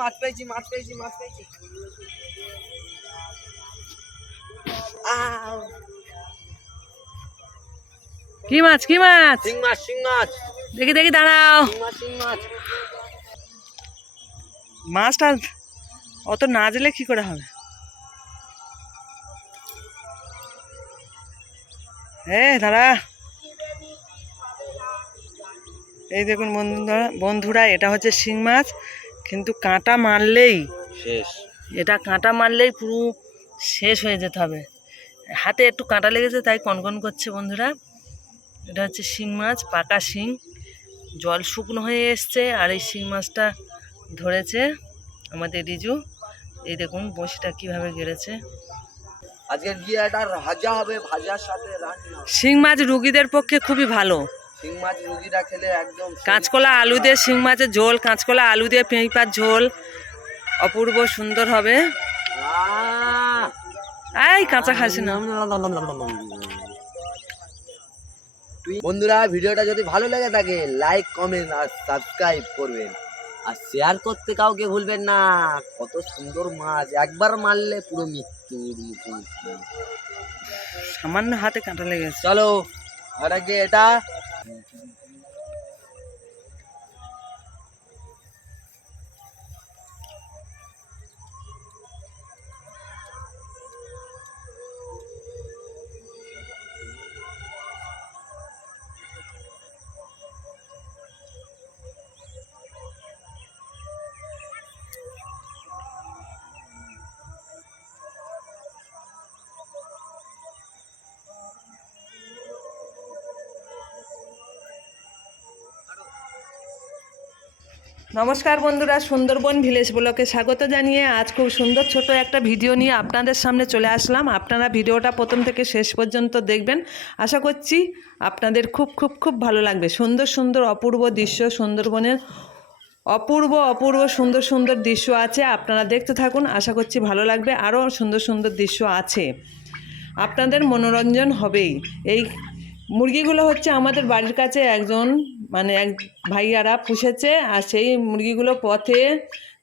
মাছ পেয়েছি মাছ পেয়েছি মাছ পেয়েছি। কি মাছ কি মাছ? শিং মাছ শিং মাছ। দেখি দেখি দাঁড়াও। শিং মাছ। মাছটা অত না দিলে কি করে হবে? দাঁড়া। এই দেখুন বন্ধুরা এটা হচ্ছে শিং মাছ, কিন্তু কাঁটা মারলেই শেষ। এটা কাঁটা মারলেই পুরো শেষ হয়ে যেতে হবে। হাতে একটু কাঁটা লেগেছে তাই কনকন করছে বন্ধুরা। এটা হচ্ছে শিং মাছ, পাকা শিং, জল শুকনো হয়ে এসছে। আর এই শিং মাছটা ধরেছে আমাদের রিজু। এই দেখুন বঁশিটা কিভাবে গেড়েছে। আজকে গিয়ে এটা ভাজা হবে, ভাজার সাথে রান্না। শিং মাছ রুগীদের পক্ষে খুবই ভালো। শিং মাছ রুগীরা খেলে একদম। কাঁচকলা আলু দিয়ে শিং মাছের ঝোল, কাঁচকলা আলু দিয়ে পেঁপার ঝোল অপূর্ব সুন্দর হবে। এই কাঁচা খাসি না। বন্ধুরা ভিডিওটা যদি ভালো লেগে থাকে লাইক কমেন্ট আর সাবস্ক্রাইব করবেন, আর শেয়ার করতে কাউকে ভুলবেন না। কত সুন্দর মাছ, একবার মারলে পুরো মৃত্যুর মুখে। সামান্য হাতে কাঁটা লেগেছে। চলো আর আগে এটা নমস্কার বন্ধুরা, সুন্দরবন ভিলেজ ব্লকে স্বাগত জানিয়ে আজ খুব সুন্দর ছোট একটা ভিডিও নিয়ে আপনাদের সামনে চলে আসলাম। আপনারা ভিডিওটা প্রথম থেকে শেষ পর্যন্ত দেখবেন। আশা করছি আপনাদের খুব খুব খুব ভালো লাগবে। সুন্দর সুন্দর অপূর্ব দৃশ্য সুন্দরবনের অপূর্ব অপূর্ব সুন্দর সুন্দর দৃশ্য আছে, আপনারা দেখতে থাকুন, আশা করছি ভালো লাগবে। আরও সুন্দর সুন্দর দৃশ্য আছে, আপনাদের মনোরঞ্জন হবেই। এই মুরগিগুলো হচ্ছে আমাদের বাড়ির কাছে একজন এক ভাইয়ারা পুষেছে, আর সেই মুরগিগুলো পথে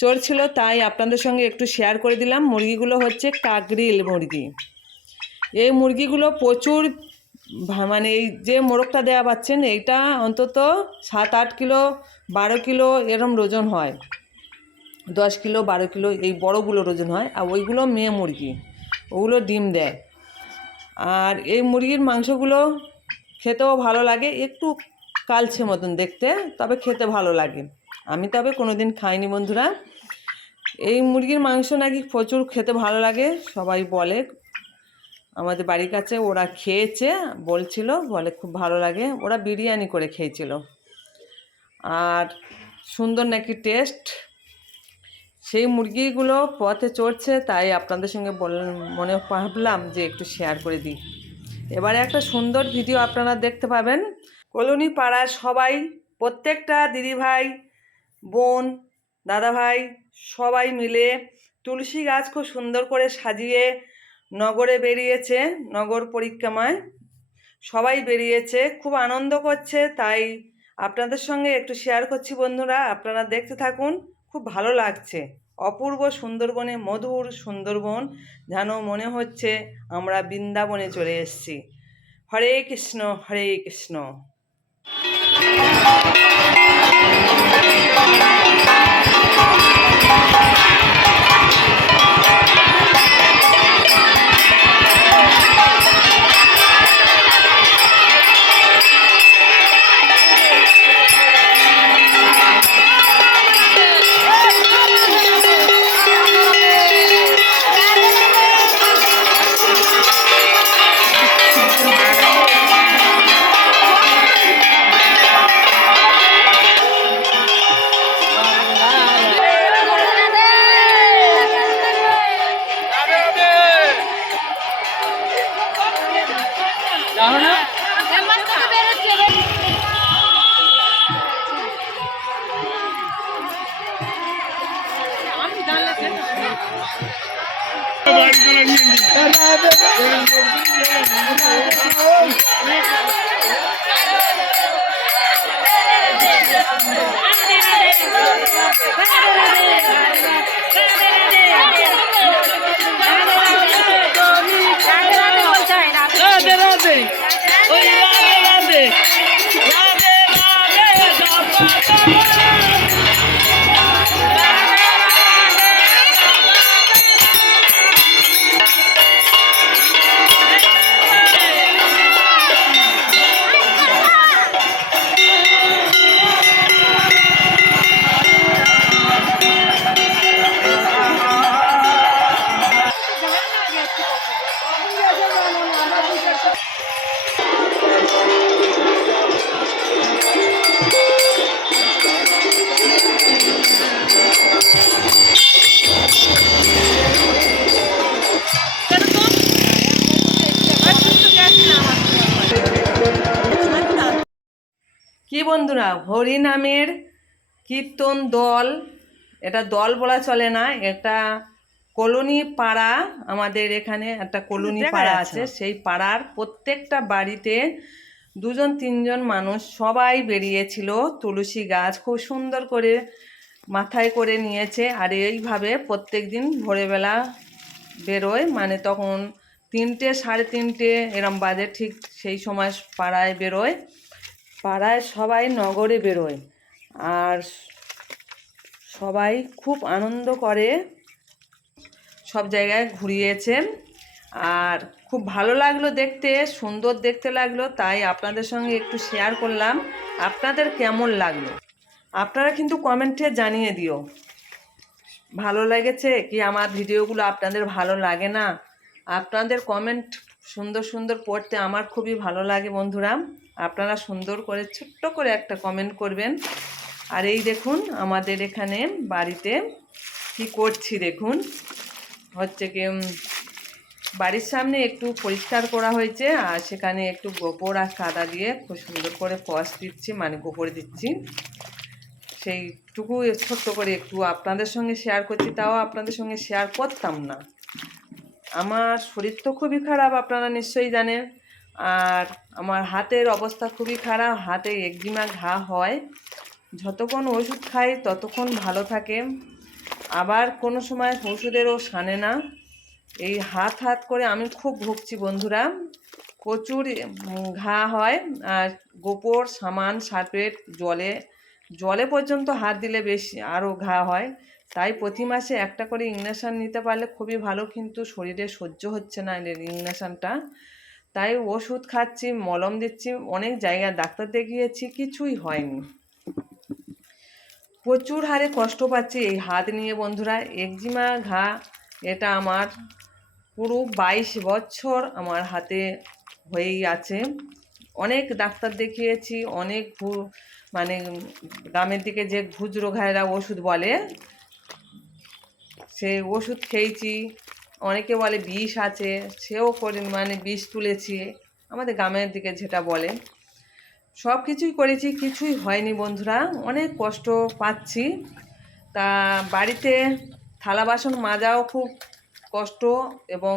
চড়ছিল, তাই আপনাদের সঙ্গে একটু শেয়ার করে দিলাম। মুরগিগুলো হচ্ছে কাকরিল মুরগি। এই মুরগিগুলো প্রচুর এই যে মোরগটা দেওয়া পাচ্ছেন, এইটা অন্তত 7-8 কিলো 12 কিলো এরম ওজন হয়, 10 কিলো 12 কিলো এই বড়গুলোর ওজন হয়। আর ওইগুলো মেয়ে মুরগি, ওগুলো ডিম দেয়। আর এই মুরগির মাংসগুলো খেতেও ভালো লাগে, একটু কালচে মতন দেখতে, তবে খেতে ভালো লাগে। আমি তবে কোনো দিন খাইনি বন্ধুরা। এই মুরগির মাংস নাকি প্রচুর খেতে ভালো লাগে, সবাই বলে। আমাদের বাড়ির কাছে ওরা খেয়েছে, বলে খুব ভালো লাগে। ওরা বিরিয়ানি করে খেয়েছিল, আর সুন্দর নাকি টেস্ট। সেই মুরগিগুলো পথে চড়ছে, তাই আপনাদের সঙ্গে ভাবলাম যে একটু শেয়ার করে দিই। এবারে একটা সুন্দর ভিডিও আপনারা দেখতে পাবেন। কলোনি পাড়ার সবাই, প্রত্যেকটা দিদিভাই, বোন, দাদাভাই সবাই মিলে তুলসী গাছ খুব সুন্দর করে সাজিয়ে নগরে বেরিয়েছে, নগর পরিক্রমায় সবাই বেরিয়েছে, খুব আনন্দ করছে। তাই আপনাদের সঙ্গে একটু শেয়ার করছি বন্ধুরা, আপনারা দেখতে থাকুন, খুব ভালো লাগছে। অপূর্ব সুন্দরবনে, মধুর সুন্দরবন, যেন মনে হচ্ছে আমরা বৃন্দাবনে চলে এসেছি। হরে কৃষ্ণ হরে কৃষ্ণ। কি বন্ধুরা, হরিনামের কীর্তন দল, এটা দল বলা চলে না, এটা কলোনি পাড়া। আমাদের এখানে একটা কলোনি পাড়া আছে, সেই পাড়ার প্রত্যেকটা বাড়িতে 2-3 মানুষ সবাই বেরিয়েছিল। তুলসী গাছ খুব সুন্দর করে মাথায় করে নিয়েছে, আর এইভাবে প্রত্যেক দিন ভোরবেলা বেরোয়, তখন 3টে 3:30 এরম বাজে, ঠিক সেই সময় পাড়ায় বেরোয়। পাড়ায় সবাই নগরে বেরোয়, আর সবাই খুব আনন্দ করে, সব জায়গায় ঘুরিয়েছে, আর খুব ভালো লাগলো দেখতে, সুন্দর দেখতে লাগলো। তাই আপনাদের সঙ্গে একটু শেয়ার করলাম। আপনাদের কেমন লাগলো আপনারা কিন্তু কমেন্টে জানিয়ে দিও। ভালো লেগেছে কি আমার ভিডিওগুলো, আপনাদের ভালো লাগে না? আপনাদের কমেন্ট সুন্দর সুন্দর পড়তে আমার খুবই ভালো লাগে বন্ধুরা। আপনারা সুন্দর করে ছোট্ট করে একটা কমেন্ট করবেন। আর এই দেখুন আমাদের এখানে বাড়িতে কি করছি দেখুন, হচ্ছে কি বাড়ির সামনে একটু পরিষ্কার করা হয়েছে, আর সেখানে একটু গোবর আর কাদা দিয়ে খুব সুন্দর করে কষ দিচ্ছি, গোবর দিচ্ছি। সেইটুকু ছোট্ট করে একটু আপনাদের সঙ্গে শেয়ার করছি, তাও আপনাদের সঙ্গে শেয়ার করতাম না। আমার শরীর তো খুবই খারাপ, আপনারা নিশ্চয়ই জানেন। আর আমার হাতের অবস্থা খুবই খারাপ, হাতে একজিমা ঘা হয়। যতক্ষণ ওষুধ খাই ততক্ষণ ভালো থাকে, আবার কোনো সময় ওষুধেরও সানে না। এই হাত হাত করে আমি খুব ভুগছি বন্ধুরা, প্রচুর ঘা হয়। আর গোবর সামান সার্ফেট জলে জলে পর্যন্ত হাত দিলে বেশি আরও ঘা হয়। তাই প্রতি মাসে একটা করে ইঞ্জেকশন নিতে পারলে খুবই ভালো, কিন্তু শরীরে সহ্য হচ্ছে না এর ইঞ্জেকশনটা। তাই ওষুধ খাচ্ছি, মলম দিচ্ছি, অনেক জায়গায় ডাক্তার দেখিয়েছি, কিছুই হয়নি। প্রচুর হারে কষ্ট পাচ্ছি এই হাত নিয়ে বন্ধুরা। একজিমা ঘা এটা আমার পুরো 22 বছর আমার হাতে হয়েই আছে। অনেক ডাক্তার দেখিয়েছি, অনেক মানে গ্রামের দিকে যে খুচরো ঘায়েরা ওষুধ বলে, সে ওষুধ খেয়েছি। অনেকে বলে বিষ আছে, সেও করে মানে বিষ তুলেছি, আমাদের গ্রামের দিকে যেটা বলে। সব কিছুই করেছি, কিছুই হয়নি বন্ধুরা, অনেক কষ্ট পাচ্ছি। তা বাড়িতে থালা বাসন মাজাও খুব কষ্ট, এবং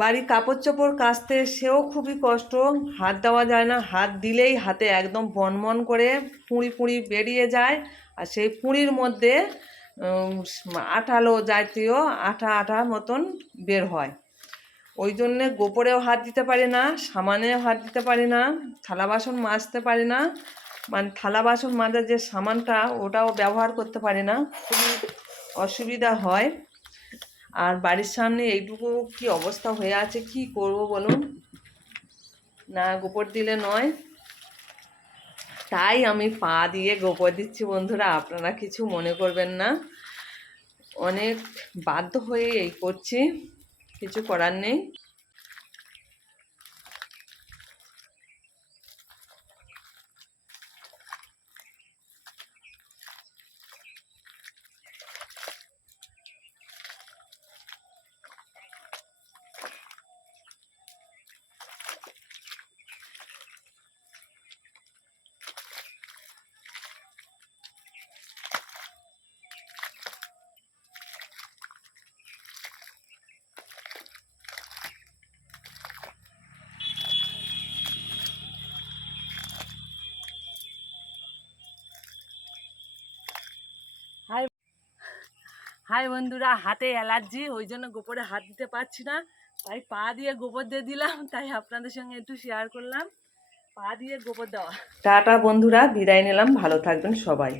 বাড়ি কাপড় চোপড় কাচতে সেও খুবই কষ্ট। হাত দেওয়া যায় না, হাত দিলেই হাতে একদম বনবন করে পুঁড়ি পুঁড়ি বেরিয়ে যায়। আর সেই পুঁড়ির মধ্যে আঠালো জাতীয় আঠা আঠা মতন বের হয়। ওই জন্যে গোবরেও হাত দিতে পারি না, সামানেও হাত দিতে পারি না, থালা বাসন মাজতে পারি না। মানে থালা বাসন মাজার যে সামানটা ওটাও ব্যবহার করতে পারি না, খুবই অসুবিধা হয়। আর বাড়ির সামনে এইটুকু কি অবস্থা হয়ে আছে, কি করব বলুন, না গোবর দিলে নয়। তাই আমি পা দিয়ে গোবর দিচ্ছি বন্ধুরা, আপনারা কিছু মনে করবেন না। অনেক বাধ্য হয়ে এই করছি, কিছু করার নেই। হাই হাই বন্ধুরা, হাতে অ্যালার্জি, ওই জন্য গোবরে হাত দিতে পারছি না, তাই পা দিয়ে গোবর দিয়ে দিলাম। তাই আপনাদের সঙ্গে একটু শেয়ার করলাম পা দিয়ে গোবর দেওয়া। টাটা বন্ধুরা, বিদায় নিলাম, ভালো থাকবেন সবাই।